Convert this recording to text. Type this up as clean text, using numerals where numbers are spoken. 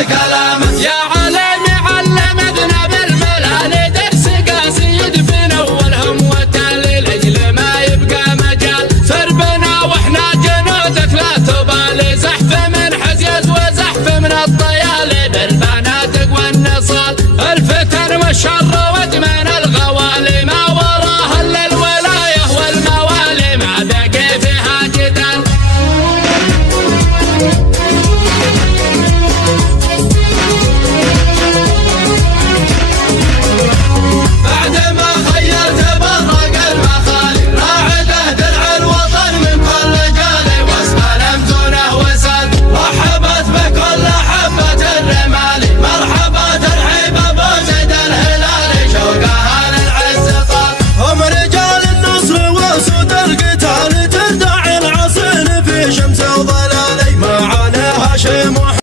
الكلام. يا علم علمتنا بالملال درس قاسي يدفن اولهم وتالي لاجل ما يبقى مجال سربنا واحنا جنودك لا تبالي زحف من حزيز وزحف من الطيالي بالبنات والنصال الفتن والشر وادمان الغوالي ما وراها الا الولايه والموالي ما بقي فيها جدال. بعد ما خيرت برق المخالي راعده درع الوطن من كل جالي واستلمتونه وسال رحبت بكل حبة الرمالي مرحبا ترحيب ابو زيد الهلالي شوقها للعز طال. هم رجال النصر واسود القتال تردع العصين في شمس وظلالي ما عليها شيء